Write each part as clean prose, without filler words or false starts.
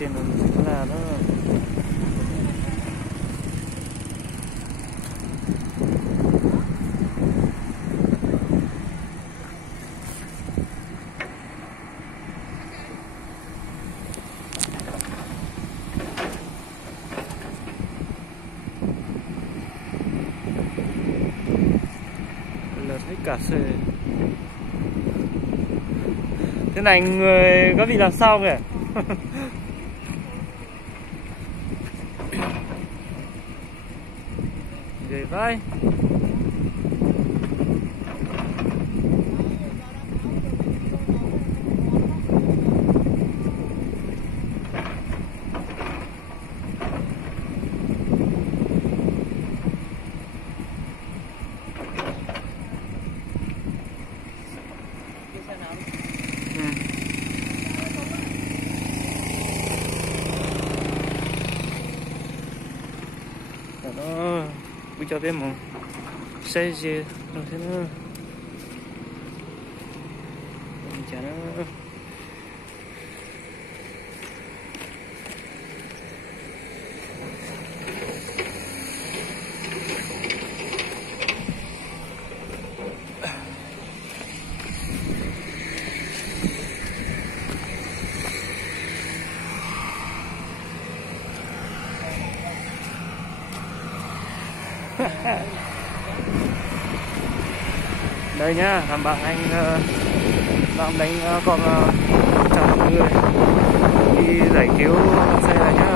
trên là nó hết cả xe. Thế này người có bị làm sao kìa. Về vai. Đó, bây giờ bên một xe gì rồi thế nữa, chả nó đây nhá, làm bạn anh đang đánh con chào mọi người đi giải cứu xe này nhá.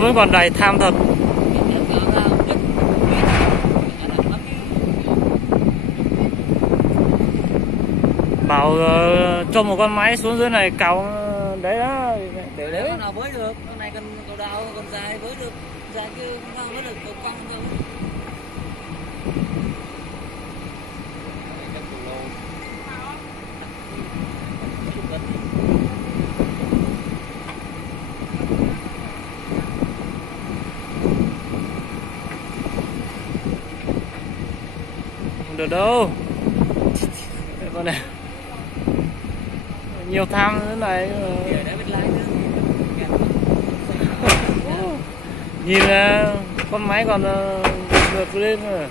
Vẫn còn đầy tham thật. Bảo cho một con máy xuống dưới này cào đấy đó. Để đấy con nào với được, con này con cầu đào con dài với được, dài kia con nào với được cầu cong thôi. Được đâu, con này nhiều tham thế này. Nhìn là con máy còn được lên rồi.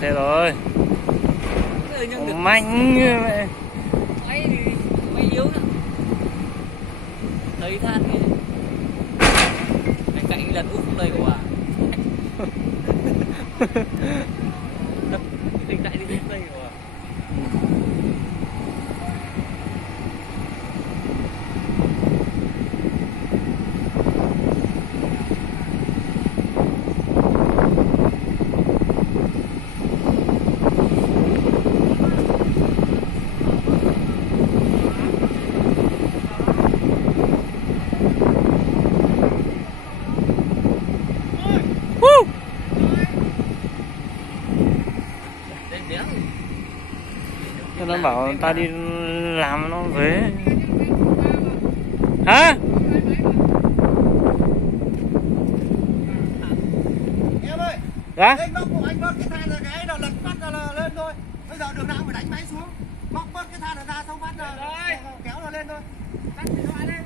Xe rồi. Mạnh như vậy. Máy yếu nữa. Đầy than kia. Anh cạnh lần úp không đầy của à. Tình tại đi không đầy của à. Nó bảo ta đi làm nó về. Hả? Em ơi. Dạ? Anh bớt cái than là cái đó lật phát là lên thôi. Bây giờ đường nào phải đánh máy xuống. Bóc bớt cái than là ra xong phát là kéo nó lên thôi. Cắt điện thoại lên.